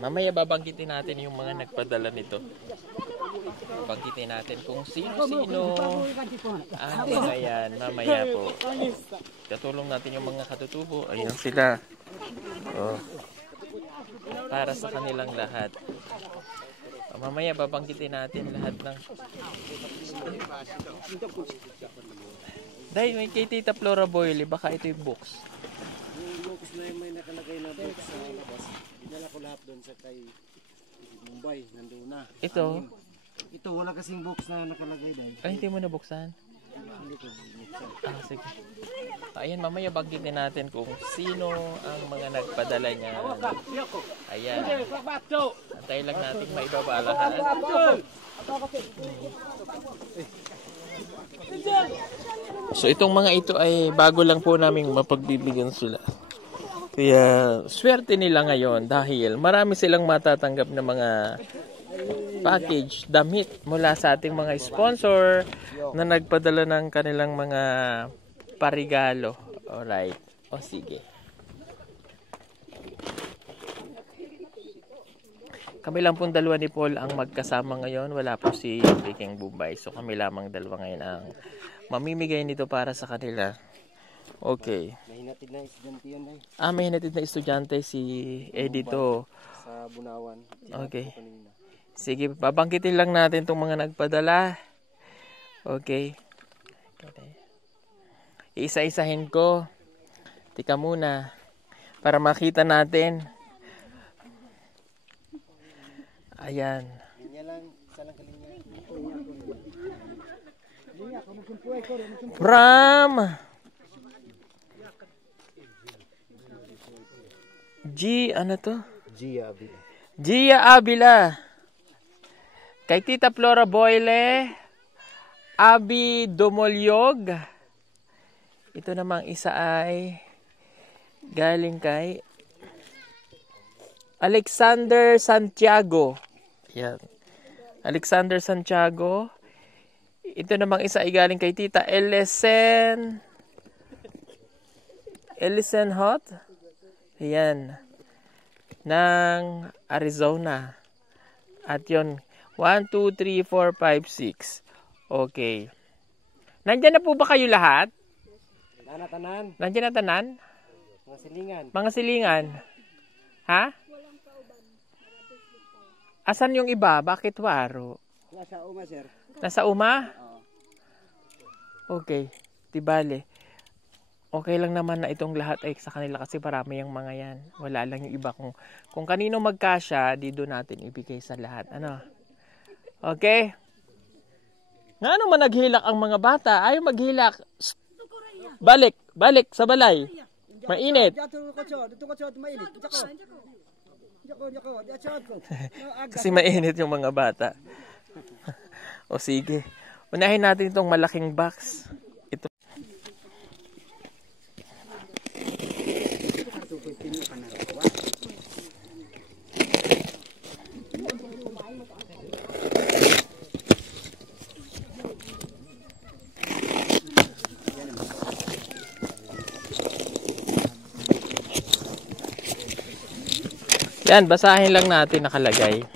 Mamaya babanggitin natin yung mga nagpadala nito. Babanggitin natin kung sino-sino ang mga yan. Mamaya po. Katulong natin yung mga katutubo. Ayan sila. Oh. Para sa kanilang lahat. Mamaya babanggitin natin lahat ng... Dahil may kay Tita Flora Boyle, baka ito yung box. Yung box na yung may nakalagay na box sa labas, dinala ko lahat doon sa kay Mumbai, nandun na. Ito? Ito, wala kasing box na nakalagay dahil. Ay, hindi mo nabuksan? Hindi ko buksan. Ah, sige. Ayan, mamaya banggitin natin kung sino ang mga nagpadala niya. Ayan. Antay lang natin maibaba lahat. So itong mga ito ay bago lang po naming mapagbibigyan sila. Kaya swerte nila ngayon dahil marami silang matatanggap na mga package, damit mula sa ating mga sponsor na nagpadala ng kanilang mga parigalo. Alright. O sige. Kami lang pong dalawa ni Paul ang magkasama ngayon. Wala po si Peking Bombay. So kami lamang dalawa ngayon ang mamimigay nito para sa kanila. Okay. May hinatid na estudyante yan eh. Ah, may hinatid na estudyante si Edito. Sa Bunawan. Okay. Sige, babanggitin lang natin itong mga nagpadala. Okay. Iisa-isahin ko. Tika muna. Para makita natin. Ayan. Linya lang. Isa lang kalinya. From ano to? Gia Avila. Gia Avila. Kay Tita Flora Boyle, Abi Domolyog. Ito namang isa ay galing kay Alexander Santiago. Yan. Alexander Santiago. Ito namang isa ay galing kay Tita Ellison Hot. Yan. Ng Arizona. At yun, 1, 2, 3, 4, 5, 6. Okay. Nandiyan na po ba kayo lahat? Tanan. Nandiyan na tanan? Mga silingan. Mga silingan. Ha? Asan yung iba? Bakit waro? Nasa uma, sir. Nasa uma? Okay. Tibale. Okay lang naman na itong lahat ay sa kanila kasi marami yung mga yan. Wala lang yung iba. Kung kanino magkasya, dito natin ibigay sa lahat. Ano? Okay? Nga naman naghilak ang mga bata? Ayaw maghilak. Balik sa balay. Mainit. Kasi mainit yung mga bata. O sige. Unahin natin itong malaking box. Ito. Yan, basahin lang natin nakalagay.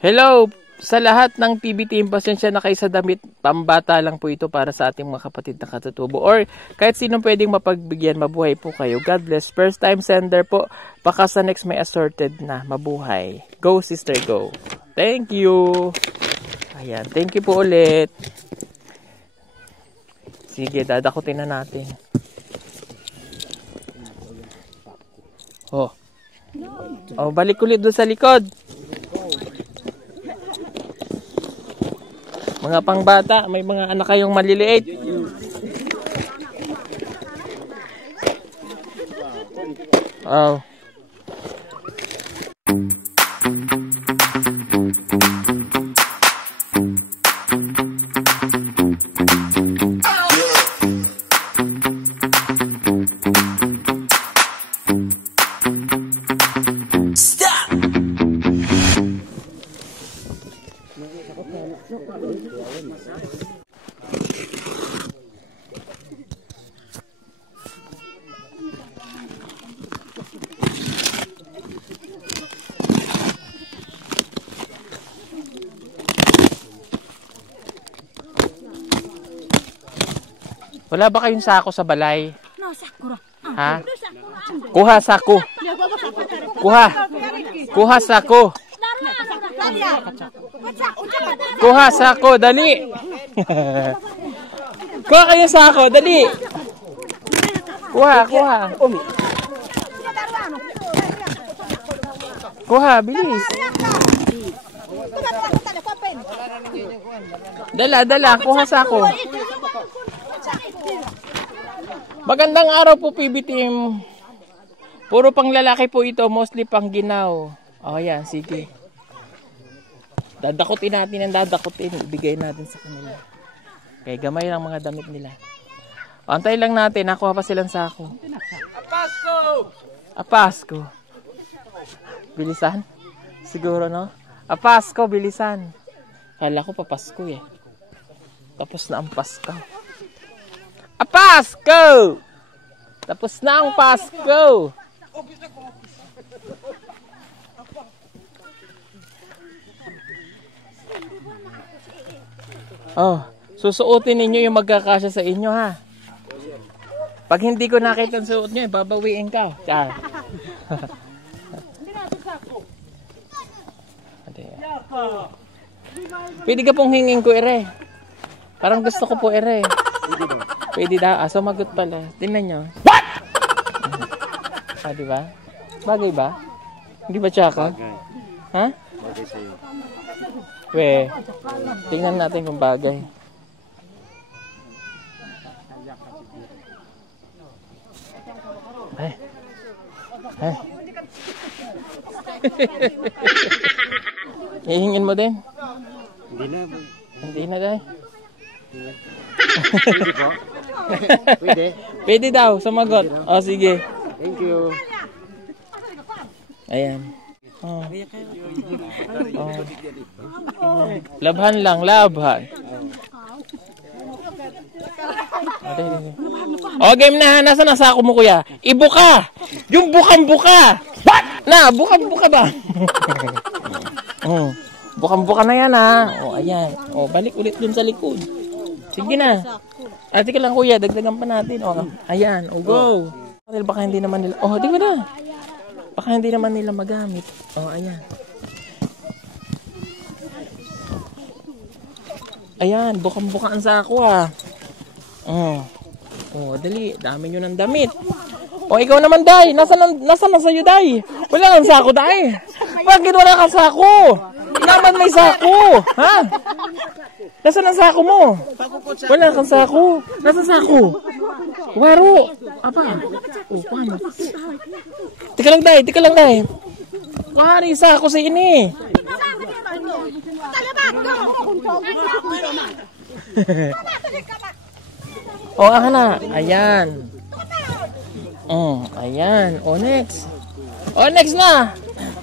Hello sa lahat ng TV team, pasensya na kayo sa damit. Pambata lang po ito para sa ating mga kapatid na katutubo. Or kahit sinong pwedeng mapagbigyan, mabuhay po kayo. God bless. First time sender po. Baka sa next may assorted na. Mabuhay. Go sister, go. Thank you. Ayan, thank you po ulit. Sige, dadakutin na natin. Oh, balik ulit doon sa likod. Mga pangbata, may mga anak kayong maliliit. Oh. Wala ba kayong sako sa balay? Ha? Kuha sako. Kuha. Kuha sako. Kuha sako, dali. Kuha kayo sako, dali. Kuha. Kuha, bilis. Dala, kuha sako. Magandang araw po, PB Team. Puro pang lalaki po ito, mostly pang ginaw. O yan, sige. Dadakutin natin ang dadakutin. Ibigay natin sa kanila. Kaya gamay lang mga damit nila. Antay lang natin, nakuha pa silang sako. Apasko! Bilisan? Siguro, no? Apasko, bilisan. Kala ko papasko eh. Tapos na ang Pasko. Apasko! Tapos na ang Pasko! Oh, susuotin ninyo yung magkakasya sa inyo, ha? Pag hindi ko nakita ang suot nyo, babawiin ka. Char. Pwede ka pong hingin ko, ere. Parang gusto ko po, ere. Pwede daw. Ah, sumagot pala. Tingnan nyo. What? Ah, diba? Bagay ba? Hindi ba tsaka? Ha? Bagay sa'yo. We, tingnan natin kung bagay. Ay. Hihingin mo din? Hindi na. Hindi na dahil. Pwede po? Pwede? Pwede daw, sumagot. O, sige. Thank you. Ayan. Oh. Oh. Labhan lang, labhan. O, game na. Nasa nasa ako mo, kuya? Ibuka! Yung bukang-buka! What? Na, bukang-buka ba? Oh. Bukang-buka na yan, ha? O, ayan. O, balik ulit dun sa likod. Sige na. Ate ka lang, kuya. Dagdagan pa natin. O, ayan. O, go. Baka hindi naman nila. O, di ba na? Baka hindi naman nila magamit. O, ayan. Ayan, bukang-bukaan sa ako, ha? O, dali. Dami nyo ng damit. O, ikaw naman, Day. Nasaan na sa'yo, Day? Wala kang sako, Day. Bakit wala kang sako? Naman may sako. Ha? Nasaan ang sako mo? Wala kang sako. Nasaan sako? Waro. Apa? Oh, paano? Tika lang, Day. Wari, sako sa ini. O, aka na. Ayan. Ayan. O, next. O, next na.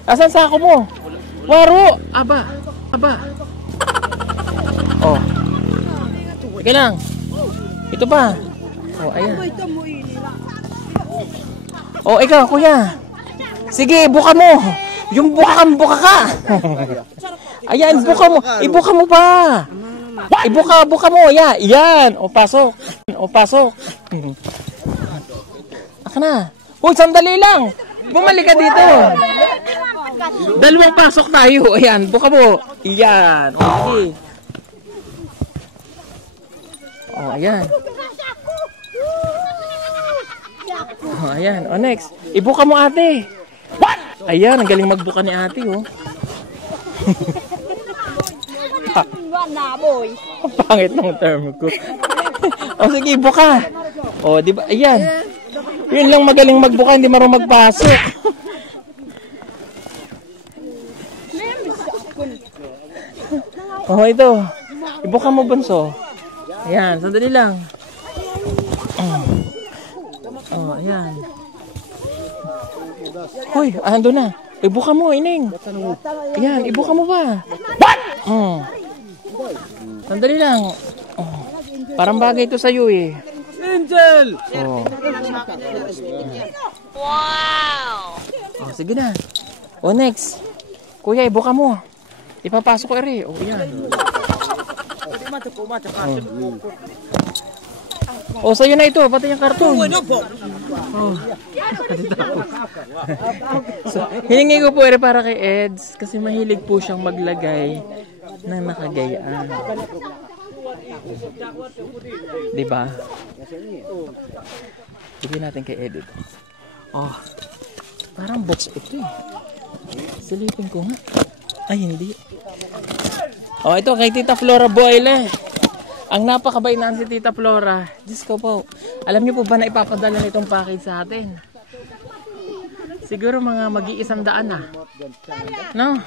Asan sako mo? Waro! Aba! Oh. Sige lang. Ito pa. Oh, ayan. Oh, ikaw, kuya. Sige, buka mo. Yung buka ka. Ayan, buka mo. Ibuka mo pa. Buka mo. Yan. O, pasok. Aka na. Uy, sandali lang. Bumalik ka dito. Dalawang pasok tayo. Ayan, buka mo. Iyan. Okay. Oh, ayan. Oh, ayan. Oh, next. Ibuka mo, ate. What? Ayan, ang galing magbuka ni ate, oh. Pangit ng term ko. Oh, sige, buka. Oh, di ba? Ayan. Yun lang magaling magbuka, hindi marunong magpasok. Oh, ito. Ibuka mo, bunso. Ayan, sandali lang. Oh, ayan. Hoy, ando na. Ibuka mo, ining. Ayan, ibuka mo ba? What? Sandali lang. Oh, parang bagay ito sa'yo eh. Angel! Oh. Wow! Oh, sige na. Oh, next. Kuya, ibuka mo. Ipapasok ko rin. Oh, yan. O, sa'yo na ito. Pati yung karton. Oh. So, hiningi ko po para kay Eds kasi mahilig po siyang maglagay ng nakagayaan. Diba? Bigyan natin kay Ed ito. Oh, parang box ito eh. Silipin ko nga. Ay, hindi. Oh, ito kay Tita Flora Boyle. Ang napakabait na si Tita Flora. Diyos ko po. Alam niyo po ba na ipapadala nitong package sa atin? Siguro mga mag-100 na. No?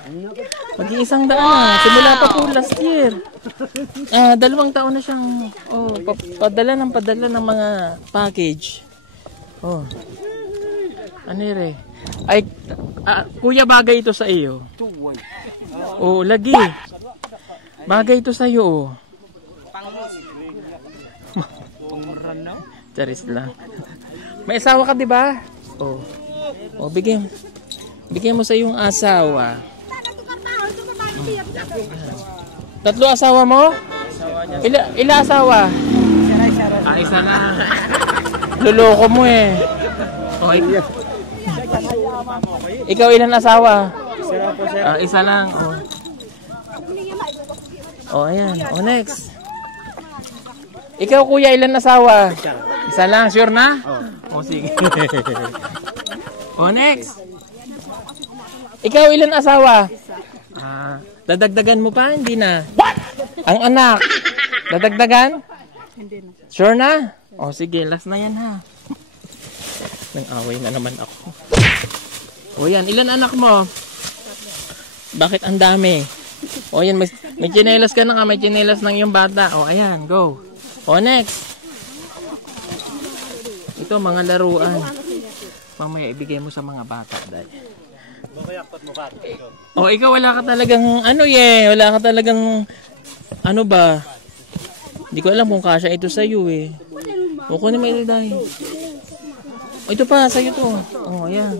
Mag-100 na. Simula pa po last year. 2 taon na siyang padala ng mga package. Oh. Ano yun? Ay, kuya, bagay ito sa iyo. Oh, lagi. Bagay ito sa iyo. Charis lang. May asawa ka, 'di ba? Oh. Oh, bigyan mo sa iyong asawa. 3 asawa mo? Ila asawa? Isa na. Luloko mo eh. Oh, ikaw ilan asawa? Isa lang. Oh. Oh, ayan. Oh, next. Ikaw, kuya, ilan asawa? Isa lang. Sure na? Oh, sige. Oh, next. Ikaw, ilan asawa? Dadagdagan mo pa? Hindi na. Ang anak. Dadagdagan? Hindi na. Sure na? Oh, sige. Last na yan, ha? Nang-away na naman ako. O yan, ilan anak mo? Bakit ang dami? O yan, may chinelas ka na ka, may chinelas ng iyong bata. O ayan, go. O next. Ito, mga laruan. Mamaya ibigay mo sa mga bata. O ikaw, wala ka talagang, wala ka talagang, ba? Hindi ko alam kung kasya ito sa'yo eh. O kunin mo ito dahil. O ito pa, sa'yo to. O, ayan.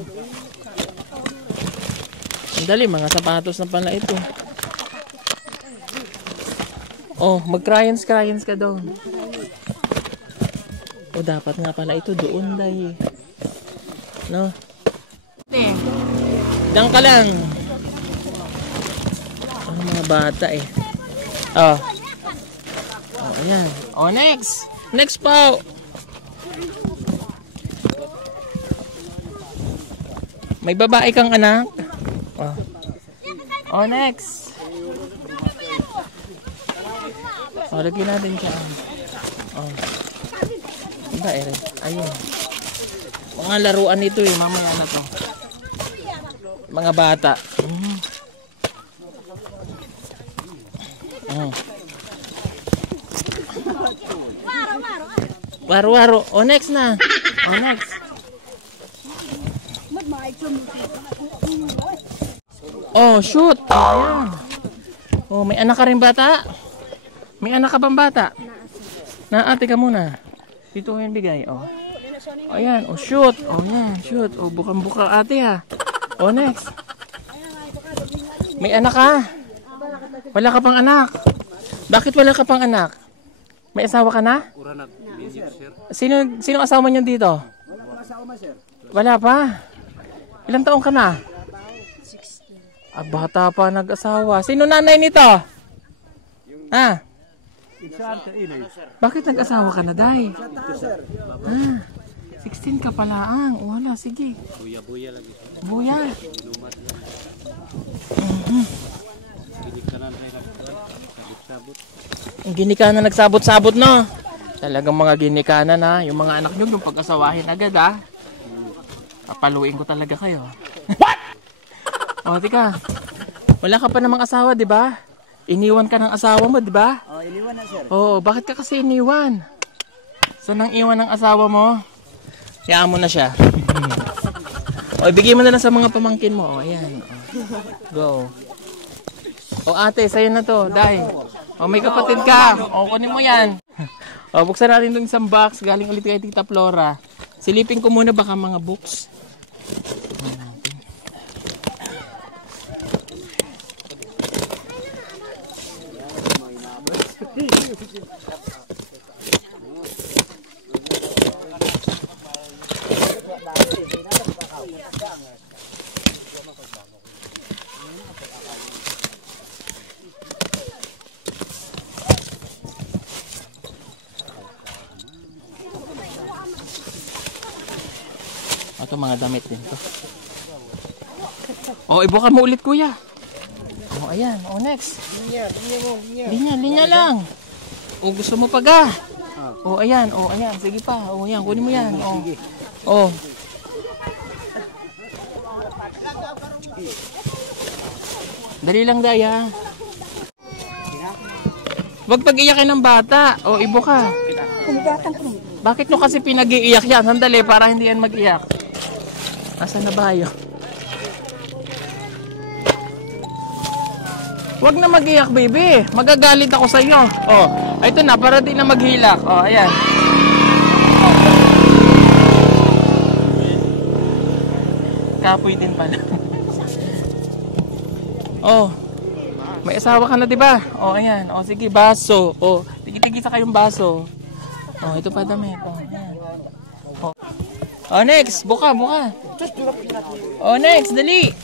Ang dali, mga sapatos na pala ito. Oh, mag-crayons ka doon. O, dapat nga pala ito doon dahil. No? Diyan ka lang. Ang mga bata eh. Oh. Oh, ayan. Oh, next. Next pa. May babae kang anak? Oh. Oh, next. Oh, lagyan natin siya. Oh. Diba, Eren? Ayun. Mga laruan nito eh. Mamaya na to. Mga bata. Waro-waro. Oh, next na. Oh, next. Oh, shoot. Ayan. Oh, may anak ka rin bata? May anak ka bang bata? Ate ka muna. Dito ko yung bigay. Oh. Ayan. Oh, shoot. Oh, yan. Shoot. Oh, bukang-buka ate ha. Oh, next. May anak ka? Wala ka pang anak? Bakit wala ka pang anak? May asawa ka na? Sino asawa niyo dito? Wala pa. Ilang taong ka na? 16. Bata pa nag-asawa. Sino nanay nito? Ha? Bakit nag-asawa ka na, Day? 16 ka pala ang. Wala, sige. Buya lagi. Buya. Ginikanan nagsabot-sabot, no? Talagang mga ginikanan na. Yung mga anak nyo, yung pag-asawahin agad, ha? Papaluin ko talaga kayo. What? O, tika. Wala ka pa namang asawa, di ba? Iniwan ka ng asawa mo, di ba? Oh, iniwan na, sir. Oo, bakit ka kasi iniwan? So, nang iwan ng asawa mo, hayaan mo na siya. O, ibigay mo na lang sa mga pamangkin mo. O, ayan. O, go. O, ate, sa'yo na to. Day. O, may kapatid ka. O, kunin mo yan. O, buksan natin itong isang box. Galing ulit kay Tita Flora. Silipin ko muna baka mga books. Ito mga damit din to. Oh, ibuka mo ulit kuya. Oh, ayan. Oh, next. Linya lang. Oh, gusto mo pa ga? Oh, ayan. Oh, ayan. Sige pa. Oh, ayan. Kunin mo yan. Oh. Oh. Dali lang, Daya. Huwag pag-iyakin ng bata. O, ibo ka. Bakit nyo kasi pinag-iiyak yan? Sandali, para hindi yan mag-iyak. Nasaan na ba kayo? Huwag na mag-iyak, baby. Magagalit ako sa iyo. O, ito na, para di na maghilak. O, ayan. Kapoy din pala. Oh. May asawa ka na, 'di ba? Oh, ayan. Oh, sige, baso. Oh, tigi-tigi sa kayong baso. Oh, ito pa damit. Oh, ayan. Oh. Oh, next. Buka. Oh, next, dali.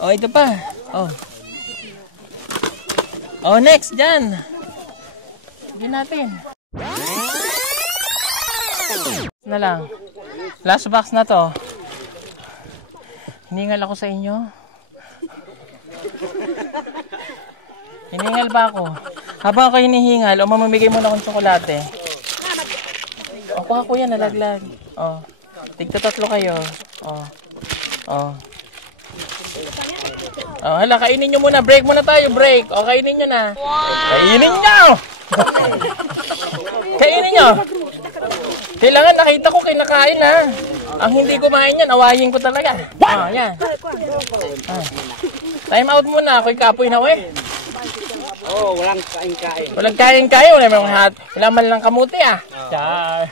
Oh, ito pa. Oh. Oh, next dyan. Sige natin. Na lang. Last box na to. Hiningal ako sa inyo. Hiningal ba ako? Habang ako hinihingal, o mamamigay mo na akong tsokolate. O, kuha ko yan, nalaglag. O, tigta 3 kayo. O, o. O, hala, kainin nyo muna. Break muna tayo, break. O, kainin nyo na. Kainin nyo! Kainin nyo! Kailangan nakita ko kinakain, ha? Ang hindi kumain yan, awayin ko talaga. Ah, yan. Ah. Time out muna, ako'y kapoy na, we. Oo, walang kain-kain. Walang kain-kain, wala man lang kamuti, ah. Char.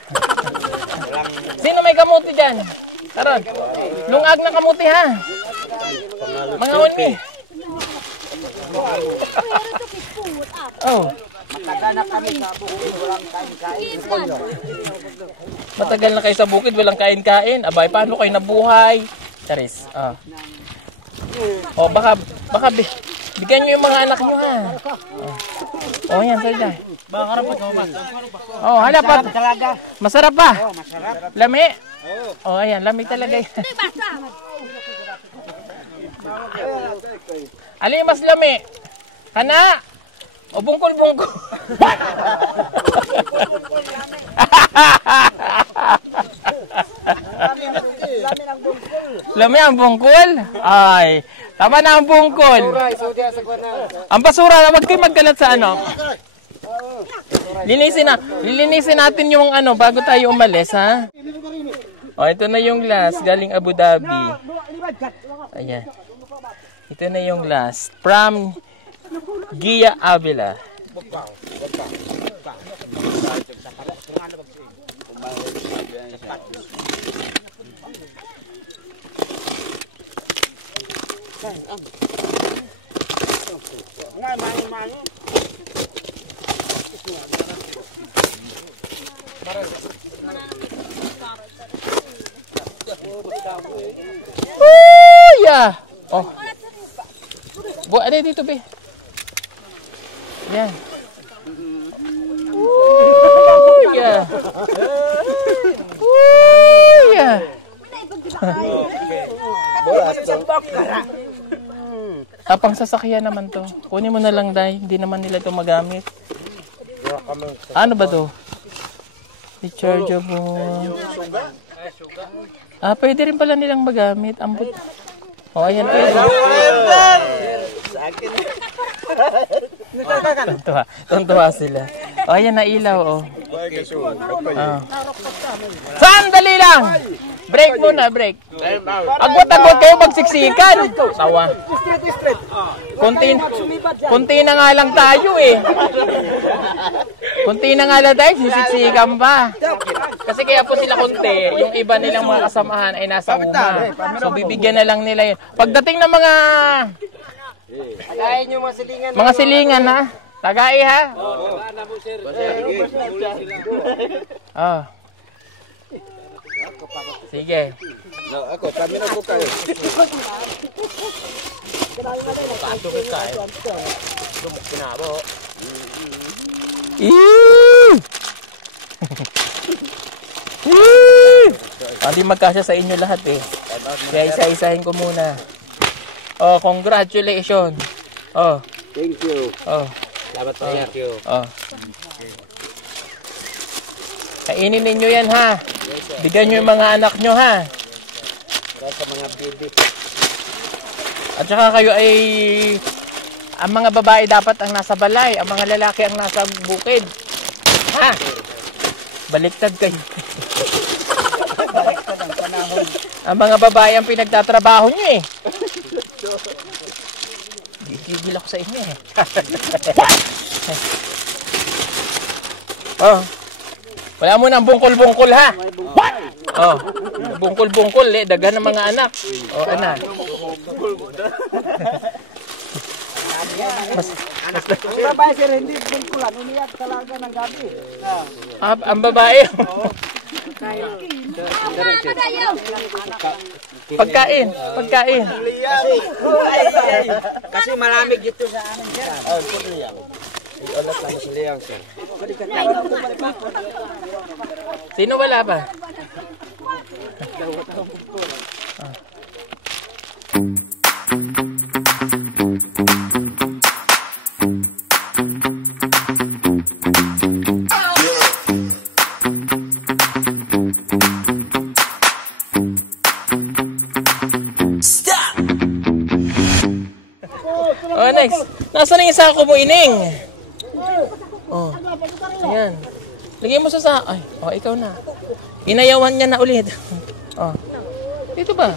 Sino may kamuti dyan? Taron. Lungag na kamuti, ha? Mga huni. Oh. Matagal na kami sa bukid, walang kain-kain. Matagal na kayo sa bukid, walang kain-kain. Abay, paano kayo nabuhay? Charis. Ah. Oh, baka bigyan nyo yung mga anak nyo, ha? Oh, yan, sa'yo dyan. Baka karapot mo ba? Oh, hala pa. Masarap pa. Oo, masarap. Lami. Oh, ayan, lami talaga yan. Alin mas lami? Kana? O bungkol-bungkol. Lami ang bungkol? Ay, tama na ang bungkol. Ang basura, wag kayo magkalat sa ano. Lilinisin natin yung ano bago tayo umalis, ha? O, ito na yung last galing Abu Dhabi. Ayan. Ito na yung last from Gia Avila. Yeah. Oh. Buat ada dito, be. Yan. Yeah. Yeah. Tapang sasakyan naman to. Kunin mo na lang, Day. Hindi naman nila ito magamit. Ano ba to? Rechargeable. Ah, pwede rin pala nilang magamit. Ambot. Oh, ayan pwede. Tuntua sila. Oh, ayan na ilaw, oh. Sandali lang! Break muna, break. Agwat-agwat kayo magsiksikan. Tawa. Kunti na nga lang tayo, eh. Kunti na nga lang tayo, sisiksikan pa. Kasi kaya po sila kunti, yung iba nilang mga kasamahan ay nasa uma. So, bibigyan na lang nila yun. Pagdating ng mga silingan, ha? Tagai ha? Tagaan na mo, sir. Oh. Sige. No, ako, kami na po kayo. Patukit ka eh. Lumok pinabo. Hindi magkasya sa inyo lahat eh. Kaya isa-isahin ko muna. Oh, congratulations. Oh. Thank you. Oh. Salamat po. Thank you. Oh. Kainin ninyo yan ha. Bigyan nyo yung mga anak nyo ha. Para sa mga baby. At saka kayo ay... Ang mga babae dapat ang nasa balay. Ang mga lalaki ang nasa bukid. Ha? Baliktad kayo. Baliktad ang panahon. Ang mga babae ang pinagtatrabaho nyo eh. Gigil ako sa inyo eh. Oh. Wala mo nang bungkol-bungkol ha. What? Oh. Bungkol-bungkol eh. Dagan ng mga anak. Oh, ana. Ang babae, sir, hindi bungkulan. Umiyak talaga ng gabi. Ang babae. Pagkain. Pagkain. Kasi malamig dito sa amin, sir. Oh, pwede yan. Iulat lang sa liyang, sir. Sino wala pa? Oh, next. Nasaan yung sako mo, Ining? Oh. Ayan. Lagyan mo sa ay, oh, ikaw na. Inayawan niya na ulit. Oh. Dito ba?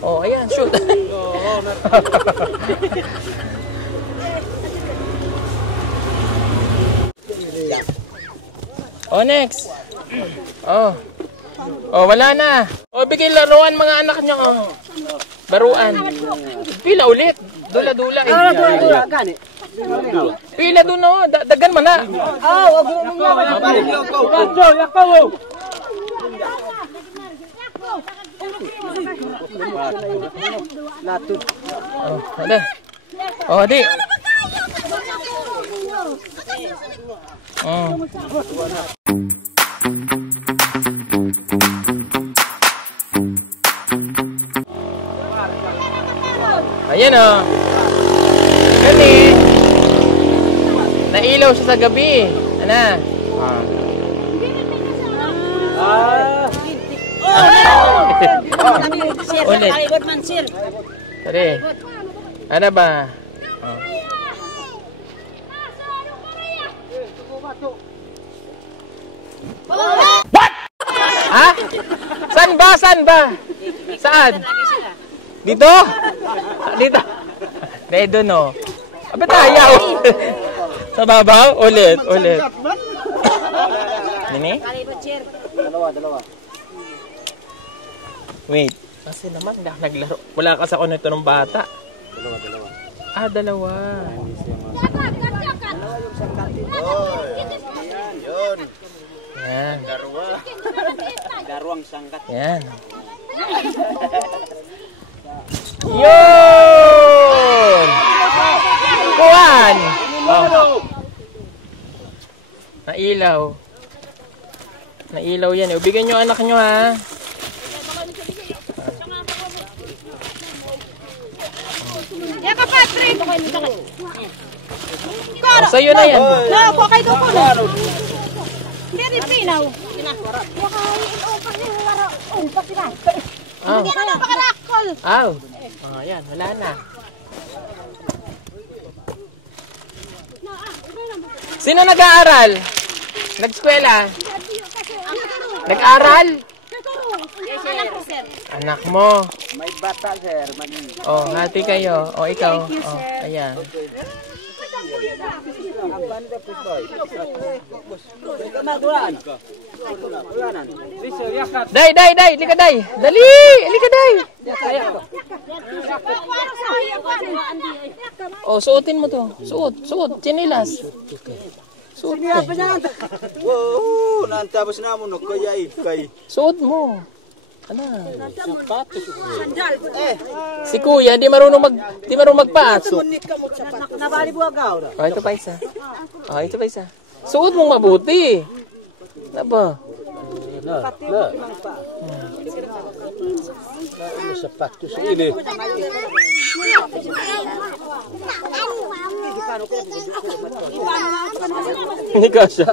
Oh, ayan, shoot. Oh, next. Oh. Oh, wala na. Oh, bigay laruan mga anak niyo. Oh. Laruan. Pila ulit. Dula-dula eh. Pila doon no, dagan man na. Wag mo nga. Oh, ada. Oh, di. Oh. Ayan oh. Gani. Nailaw siya sa gabi. Ano? Ulit. Tari. Ano ba? What? Ha? Saan ba? Saan ba? Saan? Dito? Dito? Dito no. Abet ayaw. Sa babaw? Ulit. Ulit. Nini? Dalawa. Wait. Kasi naman, hindi ako naglaro. Wala kasi ako nito ng bata. Dalawa. Ah, dalawa. Yun. Yan. Garuang sangkat. Yan. Yun! Kuwan! Oh. Nailaw. Nailaw yan. Ubigyan nyo anak nyo ha. Oh, sa'yo na yan. Aw. Oh, yan. Wala na. Sino nag-aaral? Nag-eskwela? Nag-aaral? Anak mo. May bata, sir. Oh, hati kayo. Oh, ikaw. Oh, ayan. Day, lika day. Dali, lika day. Oh, suotin mo to. Suot, chinilas. Suot mo. Wow, nantabas na mo kay. Suot mo. Ano? Si Kuya, di marunong magpasok. Oh, ito pa isa. Suot mong mabuti. Ano ba? Sapatos ini. Ini kasya.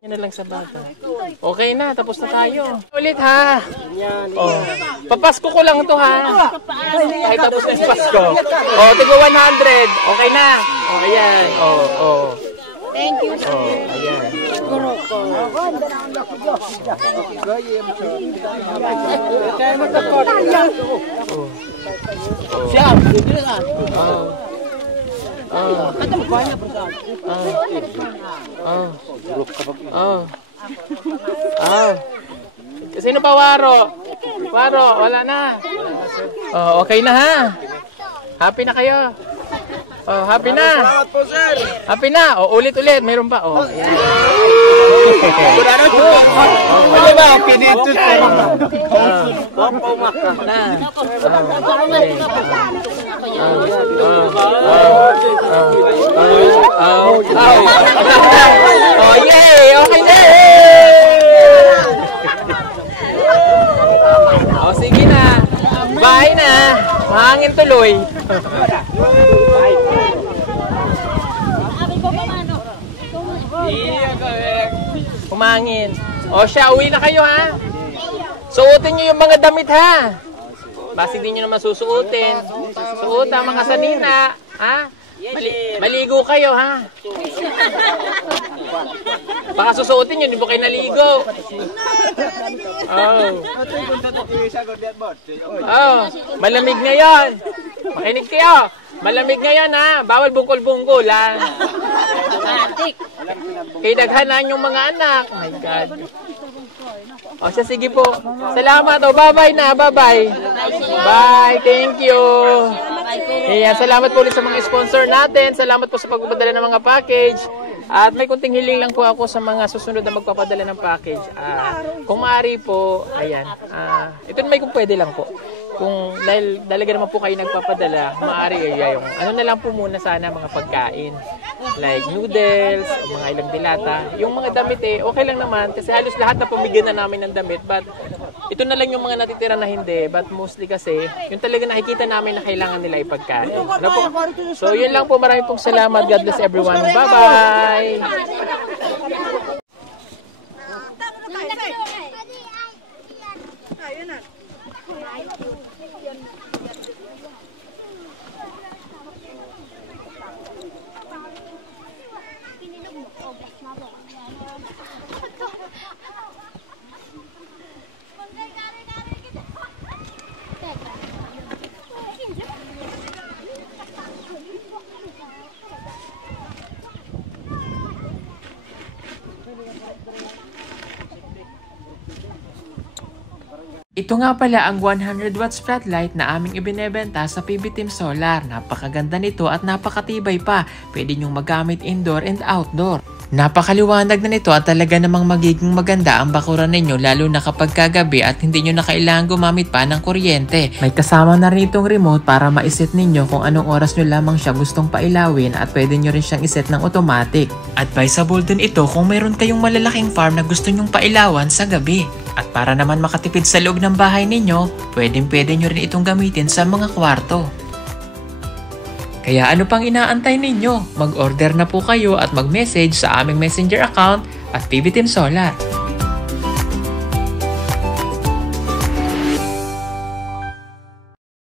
Yan na lang sa bata. Okay na, tapos na tayo. Ulit ha. Oh. Papasko ko lang to ha. Ay, tapos na Pasko. Oh, tigo 100. Okay na. Okay yan. Oh. Thank you, sir. Oh, ayan. Sino pa Waro? Waro, wala na. Oh, okay na ha. Happy na kayo. Oh, happy na. Salamat po, sir. Happy na. Oh, ulit. Meron pa. Oh. Ayan. Ano ba? Pinito sa Oh, yay! Okay na! Oh, sige na. Bye na. Mahangin tuloy. Humangin. O siya, uwi na kayo ha. Suotin nyo yung mga damit ha. Basi din nyo naman susuotin. Suot ha, mga sanina. Ha? Maligo kayo ha. Baka susuotin nyo, hindi mo kayo naligo. Malamig ngayon. Makinig kayo. Malamig ngayon ha. Bawal bungkol-bungkol ha. Kaya daghanan yung mga anak. Oh my God. O siya, sige po. Salamat. O, bye-bye na. Bye-bye. Bye. Thank you. Ayan, salamat po ulit sa mga sponsor natin. Salamat po sa pagpapadala ng mga package. At may kunting hiling lang po ako sa mga susunod na magpapadala ng package. Kung maaari po, ayan. Ito may kung pwede lang po. Kung dahil talaga naman po kayo nagpapadala, maaari yung ano na lang po muna sana mga pagkain. Like noodles, mga ilang dilata. Yung mga damit okay lang naman kasi halos lahat na pumigyan na namin ng damit. But ito na lang yung mga natitira na hindi. But mostly kasi, yung talaga nakikita namin na kailangan nila ipagkain. Ano po? So yun lang po. Maraming pong salamat. God bless everyone. Bye-bye! Ito nga pala ang 100 watts flat light na aming ibinebenta sa PB Team Solar. Napakaganda nito at napakatibay pa. Pwede nyong magamit indoor and outdoor. Napakaliwanag na nito at talaga namang magiging maganda ang bakuran ninyo lalo na kapag kagabi at hindi nyo na kailangan gumamit pa ng kuryente. May kasama na rin itong remote para maiset ninyo kung anong oras nyo lamang siya gustong pailawin at pwede nyo rin siyang iset ng automatic. Advisable din ito kung mayroon kayong malalaking farm na gusto nyong pailawan sa gabi. At para naman makatipid sa loob ng bahay ninyo, pwede nyo rin itong gamitin sa mga kwarto. Kaya ano pang inaantay ninyo? Mag-order na po kayo at mag-message sa aming messenger account at PB Team Solar.